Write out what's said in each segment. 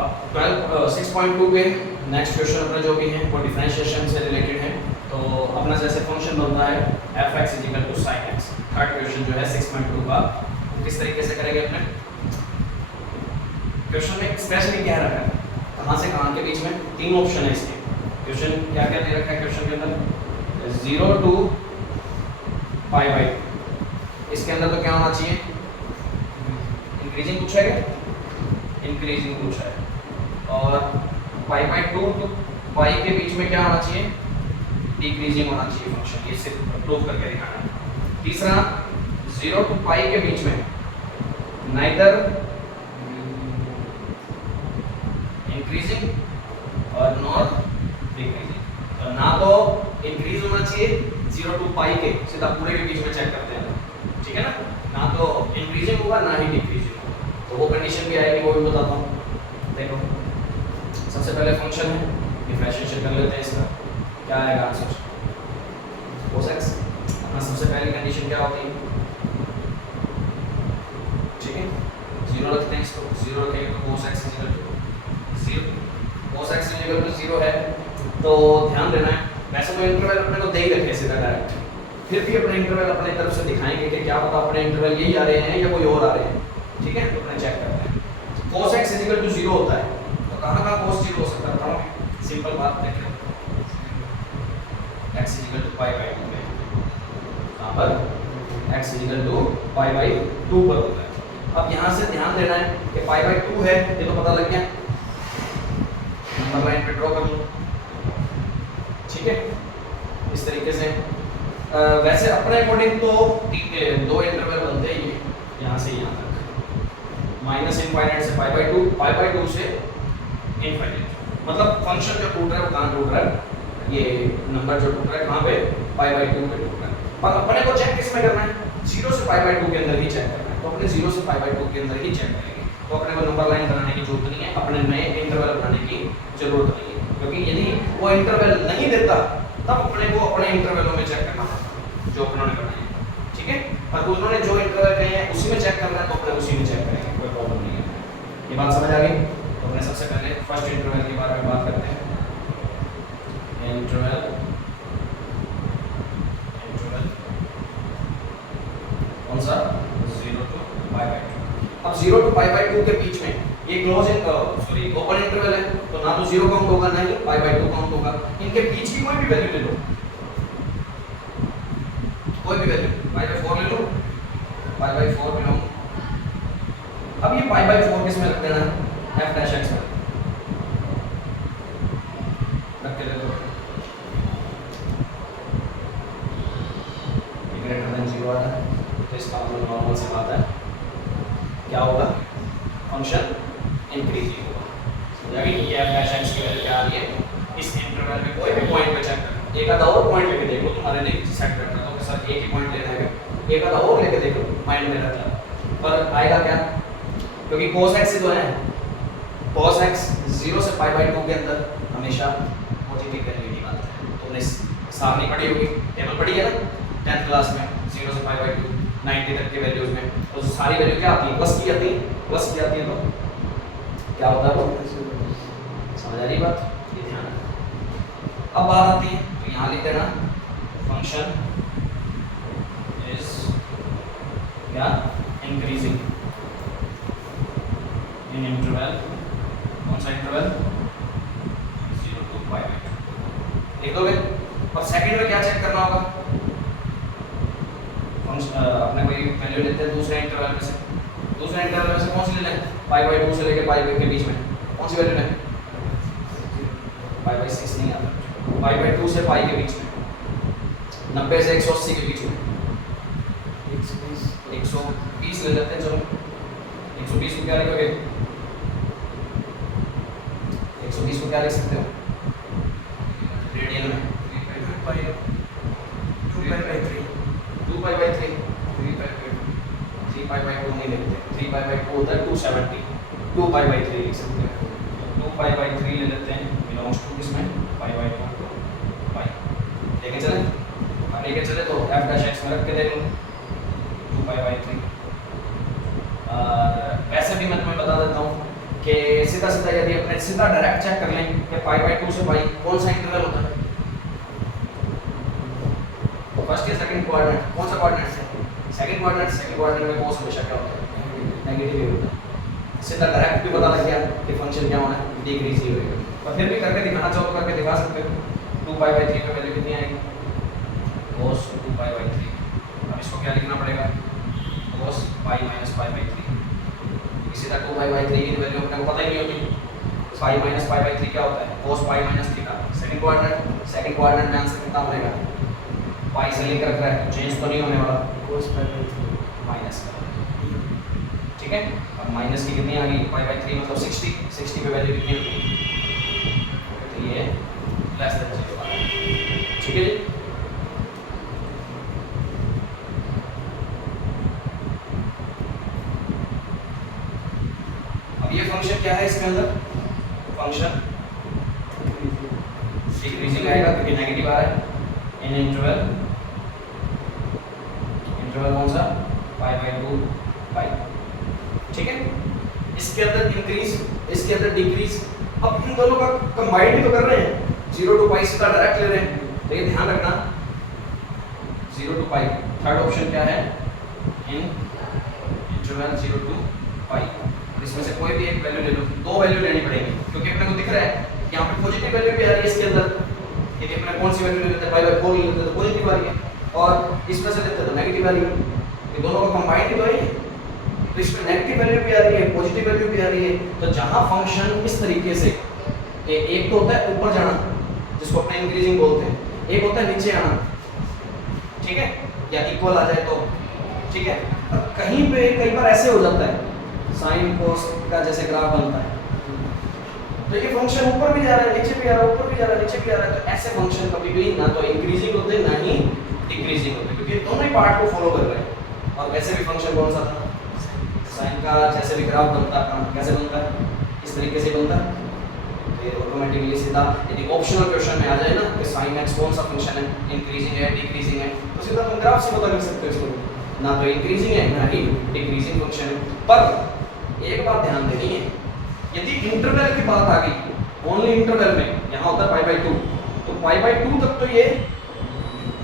अब 6.2 पे next question अपना जो भी है वो डिफरेंशिएशन से रिलेटेड है। तो अपना जैसे फंक्शन बनता है f(x) = sin x। Third question जो है 6.2 का वो किस तरीके से करेंगे अपने क्वेश्चन में स्पेशली क्या रखा है, कहाँ से कहाँ के बीच में तीन ऑप्शन है इसके। क्वेश्चन क्या क्या दे रखा है क्वेश्चन के अंदर 0 to π/2। इसके अंदर तो क्या होना चाहिए, इंक्रीजिंग पूछा है क्या, इंक्रीजिंग पूछा है। और π/2 to π के बीच में क्या होना चाहिए, डिक्रीजिंग होना चाहिए फंक्शन। ये सिर्फ प्रूव करके दिखाना है। तीसरा 0 to π के बीच में नाइदर इंक्रीजिंग और नॉट डिक्रीजिंग। तो ना तो इंक्रीज होना चाहिए 0 to π के, सीधा पूरे के बीच में चेक करते हैं, ठीक है ना तो इंक्रीजिंग होगा ना ही डिक्रीजिंग होगा। तो वो कंडीशन भी आएगी, वो भी बताता हूँ। देखो सबसे पहले फंक्शन है, डिफरेंशिएशन कर लेते हैं इसका। क्या आएगा आंसर, cos x। अपना सबसे पहली कंडीशन क्या होती है, ठीक है 0 रखते हैं इसको, 0 रखेंगे तो cos x = 0। cos x = 0 है तो ध्यान देना है, वैसे तो इंटरवल अपने को दे ही रखे सीधा डायरेक्ट, फिर भी अपने इंटरवल अपने तरफ से दिखाएंगे कि क्या पता अपने इंटरवल यही आ रहे हैं या कोई और आ रहे हैं, ठीक है। तो अपने चेक करते हैं। cos x = 0 होता है तो कहाँ cos 0 हो सकता है, सिंपल बात देख लो, x = π/2 में, कहाँ पर x = π/2 पर होता है। अब यहाँ से ध्यान देना है कि π/2 है, ये तो पता लग गया, नंबर लाइन पे ड्रॉ कर लो, ठीक है इस तरीके से। वैसे अपने अकॉर्डिंग तो दो इंटरवल बनते ही यहाँ से यहाँ तक, -∞ से π/2 से इनफाइनाइट। मतलब फंक्शन जो टूट रहा है वो कहाँ टूट रहा है, ये नंबर जो टूट रहा है कहाँ पे, π/2 पे टूट रहा है। पर अपने को चेक किस में करना है, 0 से π/2 के अंदर ही चेक करना है। तो अपने 0 से π/2 के अंदर ही चेक करेंगे। तो अपने को नंबर लाइन बनाने की जरूरत नहीं है, अपने नए इंटरवल बनाने की जरूरत नहीं है, क्योंकि यदि वो इंटरवल नहीं देता तब अपने को अपने इंटरवलों में चेक करना होगा जो उन्होंने बनाए, ठीक है। और उन्होंने जो इंटरवल कहे हैं उसी में चेक करना है तो अपने उसी में चेक करेंगे, कोई प्रॉब्लम नहीं है। ये बात समझ आ गई। तो अपने सबसे पहले फर्स्ट इंटरवल के बारे में बात करते हैं। इंटरवल कौन सा, 0 to π/2। अब 0 to π/2 के बीच में ये क्लोज ओपन इंटरवल है, तो ना तो 0 काउंट होगा ना ही π/2 काउंट होगा। इनके बीच की कोई भी वैल्यू ले लो, कोई भी वैल्यू, π/4 ले लो, π/4 बिलोंग। अब ये π/4 किस में रख देना है, f'(x) में रख के ले लो, ग्रेटर देन 0 आता है तो इसका मतलब नॉर्मल सी बात है, क्या होगा, फंक्शन इंक्रीजिंग होगा। समझा कि ये f'(x) की वैल्यू क्या आ रही है, इस इंटरवल में कोई भी पॉइंट पे चेक करो, एक आधा और पॉइंट लेके देखो, तुम्हारे लिए सेट करना तो सर एक ही पॉइंट लेना है, एक आधा और लेके देखो माइंड में रख लो, पर आएगा क्या, क्योंकि cos x जो है, cos x 0 से π/2 के अंदर हमेशा पॉजिटिव वैल्यू की बात है। तुमने सारणी पढ़ी होगी, टेबल पढ़ी है ना 10th क्लास में, 0 से π/2 90 तक के वैल्यूज में, तो सारी वैल्यू क्या आती है, प्लस की आती है, प्लस की आती है तो क्या होता है वो, समझ आ रही बात, ये ध्यान है। अब बात आती है तो यहाँ लिख देना फंक्शन इज क्या, इंक्रीजिंग इन इंटरवल, कौन सा इंटरवल, 0 to π/2 लिख दोगे। और सेकंड में क्या चेक करना होगा, अपने कोई वैल्यू लेते हैं दूसरे इंटरवल में से, दूसरे इंटरवल में से कौन सी लेना है, π/2 से लेके π के बीच में कौन सी वैल्यू लेना है, π/6 नहीं आता, π/2 से π के बीच में, 90 से 180 के बीच में, 120 ले लेते हैं। चलो 120 को क्या लिखोगे, 120 को क्या लिख सकते हो रेडियन में, 2π/3 3π/2 नहीं लिखते, 3π/2 होता है 270, 2π/3 लिख सकते हैं, 2π/3 ले लेते हैं, बिलोंग्स टू किसमें, π/2 to π लेके चले, अब लेके चले तो f'(x) में रख के देख लो 2π/3। वैसे भी मैं तुम्हें बता देता हूँ कि सीधा सीधा यदि अपने सीधा डायरेक्ट चेक कर लें कि पाई बाय 2 से पाई कौन सा इंटरवल होता है, फर्स्ट या सेकंड क्वाड्रेंट, कौन सा क्वाड्रेंट है, सेकंड क्वाड्रेंट में cos हमेशा क्या होता है, नेगेटिव ही होता है। सीधा डायरेक्ट भी पता लग गया कि फंक्शन क्या होना है, डिक्रीज ही होगा। और फिर भी करके दिखाना चाहो तो करके दिखा सकते हो। 2 पाई बाय 3 पे वैल्यू कितनी आएगी, cos 2 पाई बाय 3। अब इसको क्या लिखना पड़ेगा, cos pi minus pi by 3। इसी तरह 2 पाई बाय 3 की वैल्यू अपने को पता ही नहीं होती, पाई माइनस पाई बाय 3 क्या होता है, cos pi minus theta. Second quadrant में आंसर कितना बनेगा, पाई से लेकर रख रहा है तो चेंज तो नहीं होने वाला, cos पाई बाय 3 माइनस का, ठीक है। अब माइनस की कितनी आ गई, पाई बाय 3 मतलब 60 पे वैल्यू कितनी होती है, तो ये लेस देन 0 आ रहा है, ठीक है जी। ये फंक्शन क्या है, इसके अंदर फंक्शन डिक्रीजिंग आएगा क्योंकि नेगेटिव आ रहा है इन इंटरवल कौन सा, पाई बाय 2 पाई, ठीक है। इसके अंदर इंक्रीज, इसके अंदर डिक्रीज। अब इन दोनों का कंबाइंड ही तो कर रहे हैं, 0 टू पाई सीधा डायरेक्ट ले रहे हैं, तो ये ध्यान रखना 0 टू पाई। थर्ड ऑप्शन क्या है, इन इंटरवल 0 टू पाई। इसमें से कोई भी एक वैल्यू ले लो, दो वैल्यू लेनी पड़ेगी क्योंकि अपने को दिख रहा है यहाँ पे पॉजिटिव वैल्यू भी आ रही है इसके अंदर। यदि अपने कौन सी वैल्यू ले लेते हैं, पाई बाय 4 ले लेते तो पॉजिटिव आ रही है, और इसमें से लेते तो नेगेटिव आ रही है। ये दोनों का कंबाइंड ही तो है, तो इसमें नेगेटिव वैल्यू भी आ रही है, पॉजिटिव वैल्यू भी आ रही है। तो जहाँ फंक्शन इस तरीके से एक तो होता है ऊपर जाना जिसको अपने इंक्रीजिंग बोलते हैं, एक होता है नीचे आना, ठीक है, या इक्वल आ जाए तो, ठीक है। कहीं पे कई बार ऐसे हो जाता है साइन कोस का जैसे ग्राफ बनता है, तो ये फंक्शन ऊपर भी जा रहा है नीचे भी आ रहा है, ऊपर भी जा रहा है नीचे भी आ रहा है, तो ऐसे फंक्शन कभी भी ना तो इंक्रीजिंग होते ना ही डिक्रीजिंग होते, क्योंकि दोनों ही पार्ट को फॉलो कर रहे हैं। और वैसे भी फंक्शन कौन सा था, साइन का जैसे भी ग्राफ बनता है कैसे बनता है, इस तरीके से बनता है। तो ये ऑटोमेटिकली सीधा यदि ऑप्शनल क्वेश्चन में आ जाए ना कि साइन एक्स कौन सा फंक्शन है, इंक्रीजिंग है डिक्रीजिंग है, तो सीधा तुम ग्राफ से पता कर सकते हो इसको, ना तो इंक्रीजिंग है ना ही डिक्रीजिंग फंक्शन है। पर एक बात ध्यान देनी है, यदि इंटरवल की बात आ गई, ओनली इंटरवल में यहाँ होता है पाई बाय 2, तो पाई बाय 2 तक तो ये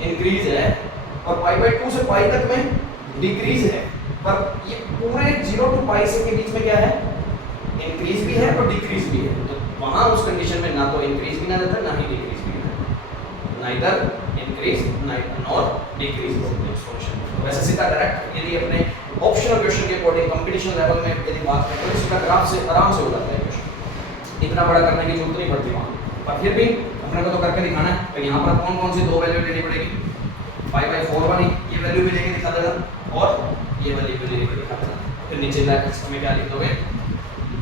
इंक्रीज है और पाई बाय 2 से पाई तक में डिक्रीज है, पर ये पूरे 0 टू पाई से के बीच में क्या है, इंक्रीज भी है और डिक्रीज भी है। तो वहां उस कंडीशन में ना तो इंक्रीज भी ना रहता ना ही डिक्रीज भी रहता, neither increase nor decrease function. वैसे सीधा डायरेक्ट यदि अपने ऑप्शनल क्वेश्चन के अकॉर्डिंग कंपटीशन लेवल में यदि बात करें तो इसका ग्राफ से आराम से हो जाता है क्वेश्चन, इतना बड़ा करने की जरूरत नहीं पड़ती वहाँ। पर फिर भी अपने को तो करके दिखाना है, तो यहाँ पर कौन कौन सी दो वैल्यू लेनी पड़ेगी, पाई बाय 4 वाली ये वैल्यू भी लेके दिखा देना और ये वैल्यू भी लेके दिखा देना। फिर नीचे लाइक में क्या लिख दोगे,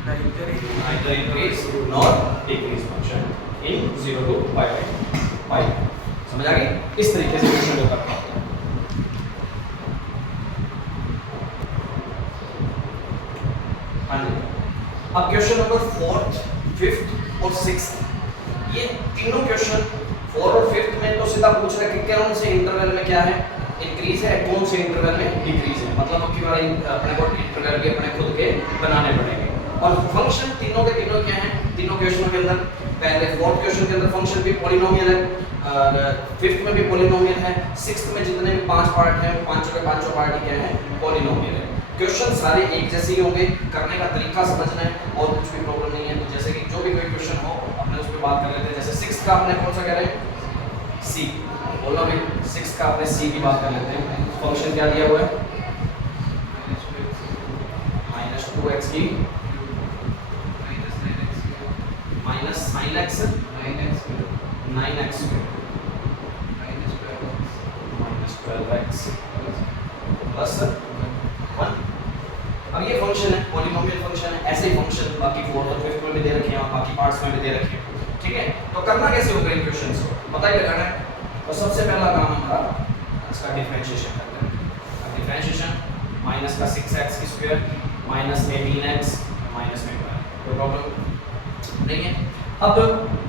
neither increase nor decrease function in 0 to पाई। समझ आ गई, इस तरीके से क्वेश्चन को करना होता है। हाँ जी, अब क्वेश्चन नंबर 4th, 5th और 6th, ये तीनों क्वेश्चन 4 और 5th में तो सीधा पूछ रहा है कि कौन से इंटरवल में क्या है, इंक्रीज है, कौन से इंटरवल में डिक्रीज है, मतलब अब की बार अपने को इंटरवल भी अपने खुद के बनाने पड़ेंगे। और फंक्शन तीनों के तीनों क्या हैं, तीनों क्वेश्चनों के अंदर, पहले 4th क्वेश्चन के अंदर फंक्शन भी पॉलिनोमियल है, 5th में भी पॉलिनोमियल है, 6th में जितने भी 5 पार्ट हैं पांचों के पांचों पार्ट ही क्या है, पॉलिनोमियल है। क्वेश्चन सारे एक जैसे ही होंगे, करने का तरीका समझना है और कुछ भी प्रॉब्लम नहीं है। तो जैसे कि जो भी कोई क्वेश्चन हो अपने उस पर बात कर लेते हैं। जैसे 6th का आपने कौन सा कह रहे हैं, सी, बोलो भाई 6th का आपने सी की बात कर लेते हैं। फंक्शन क्या दिया हुआ है, -2x की minus sin x 9x -12x plus 1। अब ये फंक्शन है, पॉलिनोमियल फंक्शन है, ऐसे ही फंक्शन बाकी 4th और 5th में भी दे रखे हैं और बाकी पार्ट्स में भी दे रखे हैं, ठीक है। तो करना कैसे होगा इन क्वेश्चंस को, पता ही लगाना है। तो सबसे पहला काम हमारा इसका डिफरेंशिएशन करते हैं। अब डिफरेंशिएशन माइनस का 6x² माइनस 18x माइनस में कोई प्रॉब्लम नहीं है। अब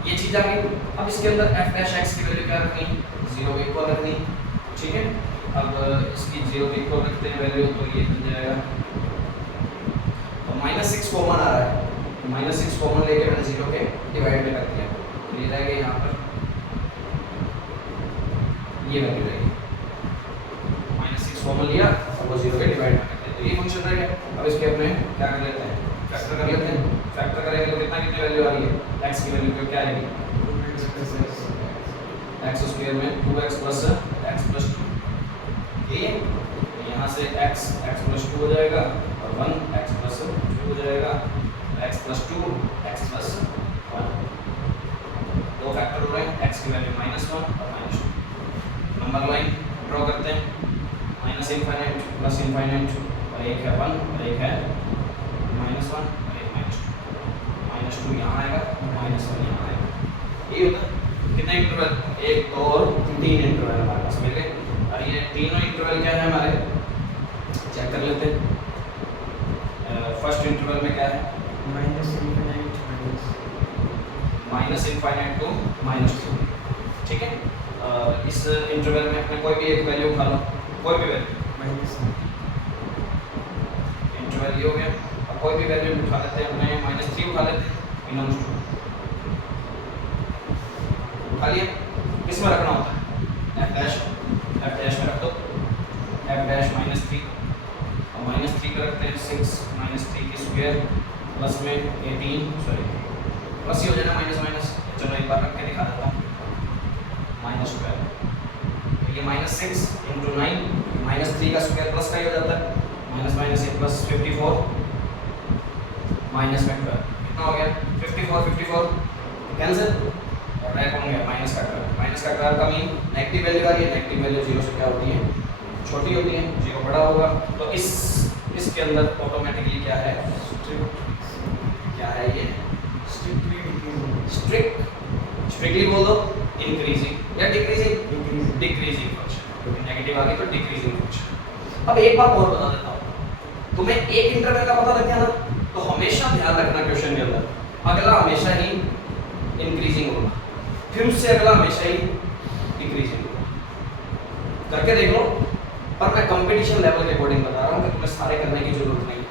ये चीज आ गई, अब इसके अंदर f' की वैल्यू क्या रखनी, 0 के इक्वल रखनी, ठीक है। अब इसकी 0 के इक्वल रखते हैं वैल्यू, तो ये बन जाएगा, तो -6 कॉमन आ रहा है, -6 कॉमन लेके मैंने 0 के डिवाइड में कर दिया, तो ये रह गया यहाँ पर ये वैल्यू रहेगी, -6 कॉमन लिया और वो 0 के डिवाइड में कर दिया, तो ये फंक्शन रह गया। अब इसके अपने क्या कर लेते हैं, फैक्टर कर लेते हैं। फैक्टर करेंगे तो कितना कितनी वैल्यू आ रही है, x की वैल्यू क्या आएगी, x स्क्वायर में 2x प्लस x प्लस 2, ये यहाँ से x प्लस 2 हो जाएगा और 1 x प्लस 2 हो जाएगा, x प्लस 2 x प्लस 1, दो फैक्टर हो रहे हैं, x की वैल्यू -1 और -2। नंबर लाइन ड्रॉ करते हैं, -∞ प्लस इनफाइनाइट, और एक है 1 और एक है -1 और एक -2 यहाँ आएगा, -1 यहाँ आएगा। ये होता है कितना इंटरवल, 1 2 और 3 इंटरवल हमारे पास मिल गए, और ये तीनों इंटरवल क्या है हमारे, चेक कर लेते हैं। फर्स्ट इंटरवल में क्या है, -∞ टू -2, ठीक है। इस इंटरवल में अपने कोई भी एक वैल्यू उठा लो, कोई भी वैल्यू, इंटरवल ये हो गया, और कोई भी वैल्यू उठा लेते हैं, अपने -3 उठा लेते हैं, उठा लिया, इसमें रखना होता है f डैश में रख दो, f डैश -3 और -3 का रखते हैं 6 -3 की स्क्वायर प्लस में 18, सॉरी प्लस ही हो जाएगा माइनस, चलो एक बार रख के दिखा देता हूँ, -12, तो ये -6 इंटू 9, -3 का स्क्वायर प्लस का ही हो जाता है, -ये प्लस 54 -12 कितना हो गया, 54 कैंसिल, और रह कौन गया, माइनस का 12 का मीन नेगेटिव वैल्यू आ रही है, नेगेटिव वैल्यू 0 से क्या होती है, छोटी होती है, 0 बड़ा होगा, तो इसके अंदर ऑटोमेटिकली क्या है, ये स्ट्रिक्टली बोल दो, इंक्रीजिंग या डिक्रीजिंग फंक्शन, क्योंकि नेगेटिव आ गई तो डिक्रीजिंग फंक्शन। अब एक बात और बता देता हूँ, तुम्हें एक इंटरवल का पता लग गया ना, तो हमेशा ध्यान रखना क्वेश्चन के अंदर अगला हमेशा ही इंक्रीजिंग होगा, फिर उससे अगला हमेशा ही डिक्रीजिंग होगा, करके देख लो। पर मैं कंपटीशन लेवल के अकॉर्डिंग बता रहा हूँ कि तुम्हें सारे करने की जरूरत नहीं,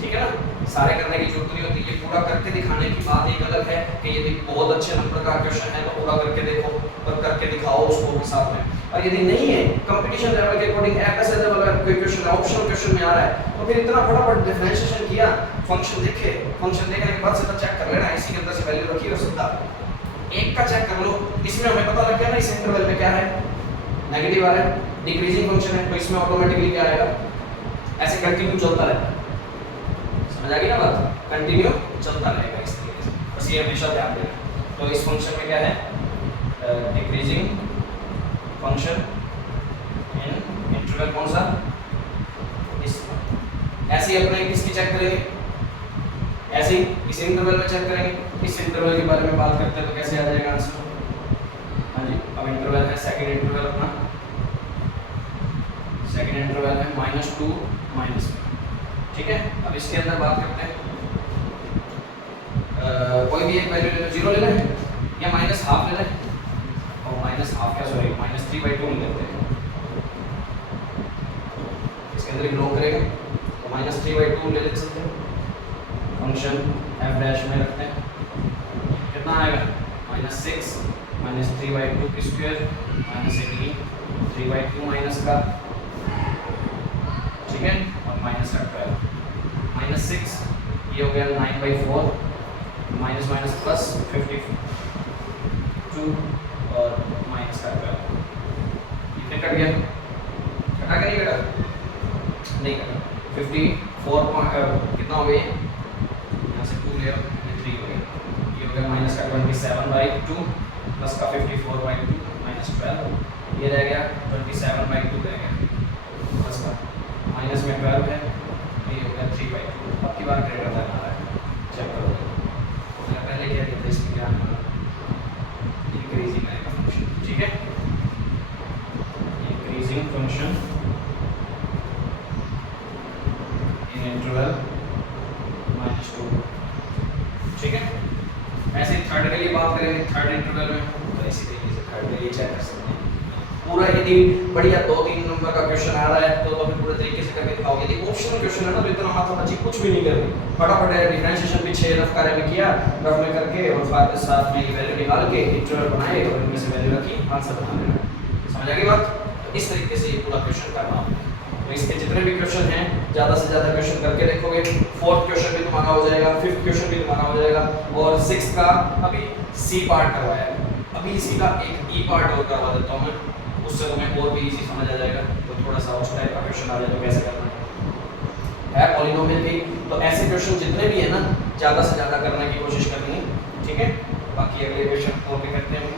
ठीक है ना, सारे करने की जरूरत नहीं होती, ये पूरा करके दिखाने की बात एक अलग है कि यदि बहुत अच्छे नंबर का क्वेश्चन है तो पूरा करके देखो और करके दिखाओ उसको भी साथ में, और यदि नहीं है कंपटीशन लेवल के अकॉर्डिंग FSL लेवल का कोई क्वेश्चन है, ऑप्शनल क्वेश्चन में आ रहा है, तो फिर इतना फटाफट डिफरेंशिएशन किया, फंक्शन देखे, फंक्शन देखने के बाद सीधा चेक कर लेना, इसी के अंदर से वैल्यू रखी और सीधा एक का चेक कर लो, इसमें हमें पता लग गया ना इस इंटरवल में क्या है, नेगेटिव आ रहा है, डिक्रीजिंग फंक्शन है, तो इसमें ऑटोमेटिकली क्या आएगा, ऐसे कंटिन्यू चलता रहेगा, समझ आ गई ना बात, कंटिन्यू चलता रहेगा इस तरीके से, बस ये हमेशा ध्यान देना। तो इस फंक्शन में क्या है, डिक्रीजिंग फंक्शन इन इंटरवल कौन सा, इस, ऐसे ही अपने किसकी चेक करेंगे, ऐसे ही इस इंटरवल में चेक करेंगे, इस इंटरवल के बारे में बात करते हैं तो कैसे आ जाएगा आंसर, हाँ जी। अब इंटरवल है सेकंड इंटरवल, अपना सेकंड इंटरवल है -2 -1, ठीक है। अब इसके अंदर बात करते हैं, कोई भी एक वैल्यू ले लो, 0 ले लें या -½ ले लें, और -½ क्या, सॉरी -3/2 ले लेते हैं, इसके अंदर बिलोंग करेगा, तो -3/2 ले सकते हैं, फंक्शन f डैश में रखते हैं, कितना आएगा, -6 -3/2 की स्क्वायर -18 3/2 माइनस का, ठीक है, और माइनस का 12, -6 ये हो गया 9/4, माइनस प्लस 52 और माइनस का 12, ये कट गया, कटा के नहीं कटा, नहीं कटा, 54 कितना हो गया, यहाँ से 2 ले आओ, 3 हो गया, ये हो गया माइनस का 27/2 प्लस का 54/2 -12, ये रह गया 27/2 रह गया, प्लस का माइनस में 12 है, ये हो गया 3/2, अब की बार ग्रेटर देन आ रहा है, चेक करो, मैंने पहले क्या दिया था इसमें, क्या इंक्रीजिंग आएगा फंक्शन, ठीक है, इंक्रीजिंग फंक्शन इन इंटरवल -2, ठीक है। ऐसे थर्ड के लिए बात करेंगे, थर्ड इंटरवल में तो इसी तरीके से थर्ड के लिए चेक कर सकते हैं, पूरा यदि बढ़िया 2-3 नंबर का क्वेश्चन आ रहा है तो फिर पूरे तरीके से करके दिखाओगे, यदि ऑप्शनल फंक्शनल क्वेश्चन है ना, तो इतना माथापच्ची कुछ भी नहीं करनी, फटाफट डिफरेंशिएशन भी 6 रफ कार्य में किया, रफ में करके और साथ में ये वैल्यू निकाल के इंटीग्रल बनाए और इनमें से वैल्यू रखी, आंसर बना लेना। समझ आ गई बात? तो इस तरीके से ये पूरा क्वेश्चन करना होगा। तो इसके जितने भी क्वेश्चन हैं ज़्यादा से ज़्यादा क्वेश्चन करके देखोगे, फोर्थ क्वेश्चन भी तुम्हारा हो जाएगा, फिफ्थ क्वेश्चन भी तुम्हारा हो जाएगा, और सिक्स का अभी सी पार्ट करवाया है, अभी इसी का एक ई पार्ट और करवा देता हूँ मैं, उससे तुम्हें और भी इजी समझ आ जाएगा। तो थोड़ा सा उस टाइप का क्वेश्चन आ जाए तो कैसे करना है पॉलिनोमियल की। तो ऐसे क्वेश्चन जितने भी है ना, ज़्यादा से ज़्यादा करने की कोशिश करनी है, ठीक है। बाकी अगले क्वेश्चन और भी करते हैं,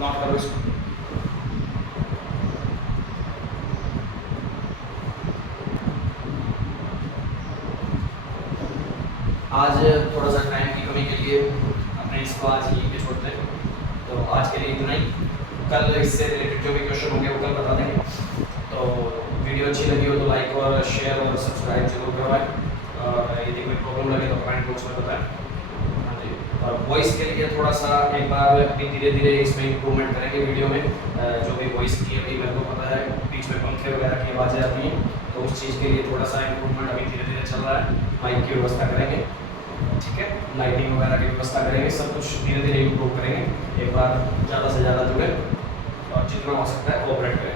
नोट करो इसको। आज थोड़ा सा टाइम की कमी के लिए अपने इसको आज यहीं पे छोड़ते हैं। तो आज के लिए इतना ही, कल इससे रिलेटेड जो भी क्वेश्चन होंगे वो कल बता देंगे। तो वीडियो अच्छी लगी हो तो लाइक और शेयर और सब्सक्राइब जरूर करवाएं, और यदि कोई प्रॉब्लम लगे तो कमेंट बॉक्स में बताएं। हाँ जी, और वॉइस के लिए थोड़ा सा एक बार अभी धीरे धीरे इसमें इम्प्रूवमेंट करेंगे वीडियो में। जो भी वॉइस की अभी मेरे को पता है बीच में पंखे वगैरह की आवाज़ें आती हैं, तो उस चीज़ के लिए थोड़ा सा इम्प्रूवमेंट अभी धीरे धीरे चल रहा है। माइक की व्यवस्था करेंगे, ठीक है, लाइटिंग वगैरह की व्यवस्था करेंगे, सब कुछ धीरे धीरे इम्प्रूव करेंगे। एक बार ज़्यादा से ज़्यादा जुड़े और जितना हो सकता है कोऑपरेट करें।